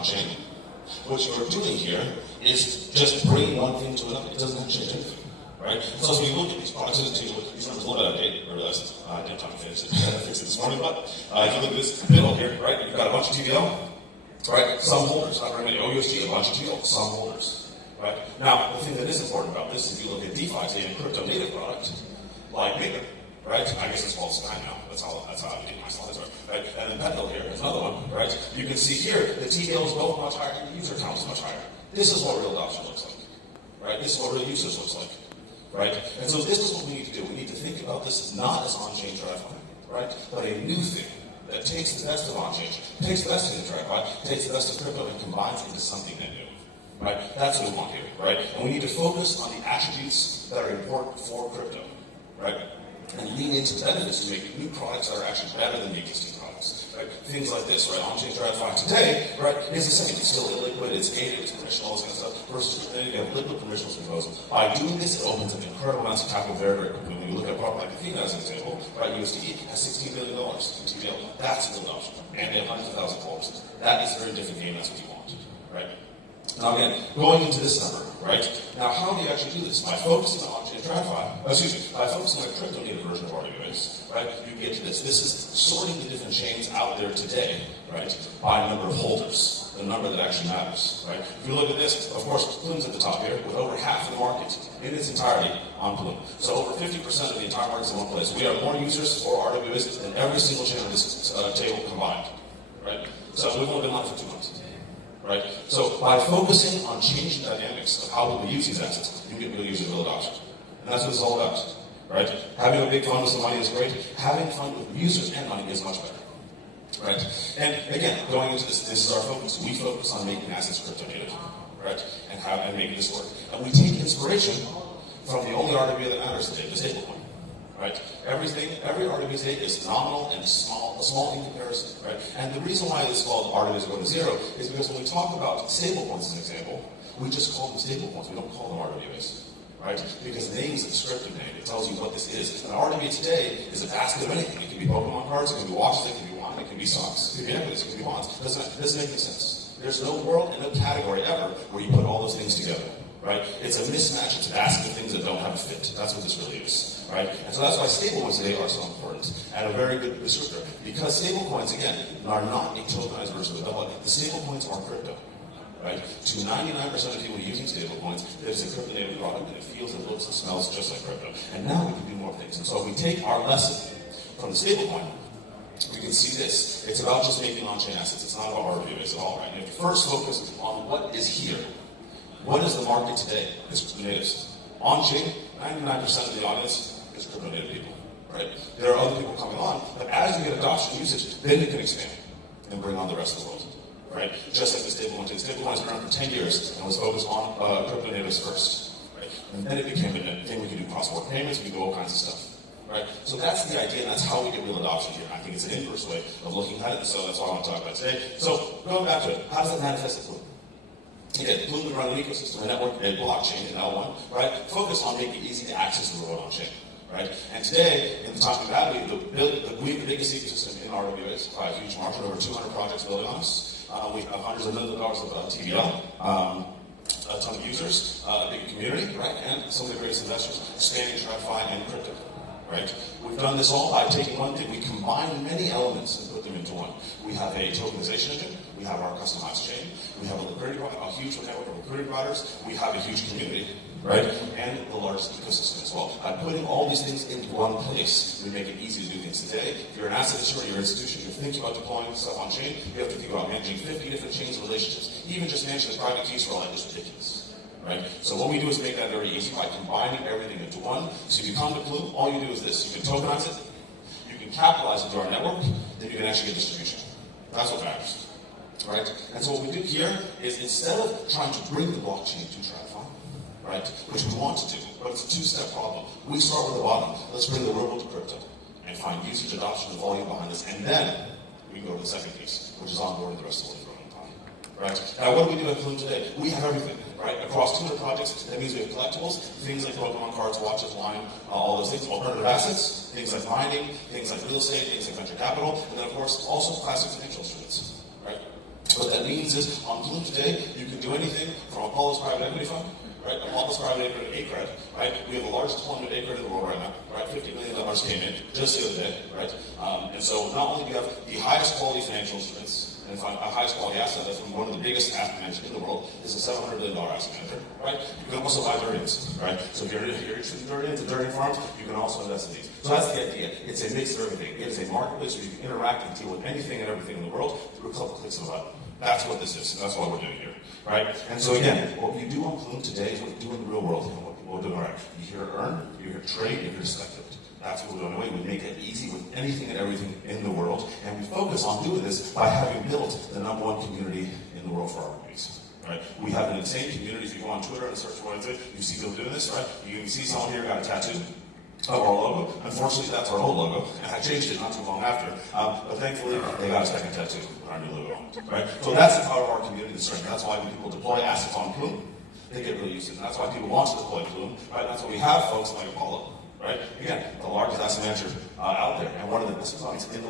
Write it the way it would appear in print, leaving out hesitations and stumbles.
on-chain. What you're doing here is just bringing one thing to another. It doesn't change anything. Right? So as we look at these products, these numbers a little bit out of date, I realized I didn't have time to fix it this morning, but if you look at this middle here, right, you've got a bunch of TVL, right, some holders, not very many OUSG, a bunch of TL, some holders, right? Now, the thing that is important about this, if you look at DeFi today, a crypto native product, like Maker, right, I guess it's called Sky now, that's how I did my slides, right? And then Petal here is another one, right? You can see here, the TVL is both much higher, and the user count is much higher. This is what real adoption looks like, right? This is what real usage looks like. Right? And so this is what we need to do. We need to think about this not as on-chain TradFi, right? But a new thing that takes the best of on-chain, takes the best of the TradFi, takes the best of crypto, and combines into something that new. Right? That's what we want here, right? And we need to focus on the attributes that are important for crypto, right? And lean into the benefits to make new products that are actually better than the existing products. Right? Things like this, right? On-chain TradFi today, right, is the same. It's still illiquid, it's gated, it's permissional, all this kind of stuff. Versus you have liquid permissionless proposal. By doing this, it opens up incredible amounts of capital very, very quickly. When you look at a product like Athena as an example, right, USDE has $16 billion in TVL. That's real adoption. And they have hundreds of thousands of followers. That is a very different game. That's what you want, right? Now again, going into this number, right? Now how do you actually do this? By focusing on on-chain TradFi, by focusing on a crypto native version of RWAs, right? You get to this. This is sorting the different chains out there today, right? By number of holders, the number that actually matters, right? If you look at this, of course, Plume's at the top here, with over half of the market in its entirety on Plume. So over 50% of the entire market is in one place. We have more users for RWAs than every single chain on this table combined, right? So we've only been on for 2 months. Right? So by focusing on changing dynamics of how people use these assets, you get real user real adoption. And that's what it's all about. Right? Having a big fund with some money is great. Having fun with users and money is much better. Right? And again, going into this is our focus. We focus on making assets crypto native. Right? And making this work. And we take inspiration from the only RWA that matters today, the stablecoin. Right? Every RWA today is nominal and small in comparison, right? And the reason why this is called RWAs go to zero is because when we talk about stablecoins as an example, we just call them stablecoins. We don't call them RWAs, right? Because the name is a descriptive name. It tells you what this is. An RWA today is a basket of anything. It can be Pokemon cards, it can be watches, it can be wine, it can be stocks, it can be equities, it can be bonds. It doesn't make any sense. There's no world and no category ever where you put all those things together. Right? It's a mismatch. It's a basket of things that don't have a fit. That's what this really is. Right? And so that's why stablecoins today are so important and a very good descriptor. Because stablecoins, again, are not a tokenized version of the stablecoins are crypto. Right? To 99% of people using stablecoins, there's a crypto native product and it feels and looks and smells just like crypto. And now we can do more things. And so if we take our lesson from the stablecoin, we can see this. It's about just making on-chain assets. It's not about RWAs at all. Right? You have to first focus on what is here. What is the market today? It's crypto natives. On-chain, 99% of the audience is crypto native people, right? There are other people coming on, but as you get adoption usage, then you can expand and bring on the rest of the world, right? Just like the stablecoin did. Stablecoin has been around for 10 years and was focused on crypto natives first, right? And then it became a thing we can do cross-border payments, we can do all kinds of stuff, right? So that's the idea, and that's how we get real adoption here. I think it's an inverse way of looking at it, so that's what I want to talk about today. So going back to it, how does that manifest in Plume? Again, Plume would run an ecosystem, a network, a blockchain, an L1, right? Focus on making it easy to access the world on-chain, right? And today, in the Talking Valley, we have the biggest ecosystem in RWAs by a huge margin, over 200 projects building on us. We have hundreds of millions of dollars of TVL, a ton of users, a big community, right? And some of the greatest investors, expanding TradFi and crypto, right? We've done this all by taking one thing. We combine many elements and put them into one. We have a tokenization engine. We have our customized chain. We have a liquidity provider, a huge network of liquidity providers. We have a huge community, right? And the largest ecosystem as well. By putting all these things into one place, we make it easy to do things today. If you're an asset issuer, you're an institution, you're thinking about deploying stuff on chain, you have to think about managing 50 different chains of relationships. Even just managing the private keys for all that is ridiculous. Right? So what we do is make that very easy by combining everything into one. So if you come to Plume, all you do is this. You can tokenize it, you can capitalize it through our network, then you can actually get distribution. That's what matters. Right? And so what we do here is instead of trying to bring the blockchain to TradFi, right, which we want to do, but it's a two-step problem. We start with the bottom. Let's bring the Ripple to crypto and find usage adoption and volume behind this, and then we can go to the second piece, which is onboarding the rest of the world. Right? Now, what do we do at Plume today? We have everything, right? Across 200 projects, that means we have collectibles, things like Pokemon cards, watches, wine, all those things, alternative assets, things like mining, things like real estate, things like venture capital, and then, of course, also classic financial instruments, right? What that means is, on Plume today, you can do anything from Apollo's private equity fund, right? Apollo's private equity ACRED, right? We have the largest deployment of ACRED in the world right now, right? $50 million came in just the other day, right? And so not only do you have the highest quality financial instruments, and a highest quality asset that's from one of the biggest asset managers in the world is a $700 billion asset manager, right? You can also buy Durians, right? So if you're interested in Durians and Durian farms, you can also invest in these. So that's the idea. It's a mix of everything. It is a marketplace where you can interact and deal with anything and everything in the world through a couple clicks of a button. That's what this is, and that's what we're doing here, right? And so again, what you do on Plume today is what you do in the real world, and what people are doing, right? You hear earn, you hear trade, you hear speculate. That's what we're doing away. We make it easy with anything and everything in the world, and we focus on doing this by having built the #1 community in the world for our communities. Right? We have an insane community. If you go on Twitter and search for it, you see people doing this, right? You can see someone here got a tattoo of our logo. Unfortunately, that's our old logo, and I changed it not too long after. But thankfully, they got a second tattoo with our new logo on it, right? So that's the power of our community, the strength. That's why when people deploy assets on Plume, they get really used to it. And that's why people want to deploy Plume, right? That's why we have folks like Apollo, right? Again, the largest asset manager out there, and one of the best funds in the world.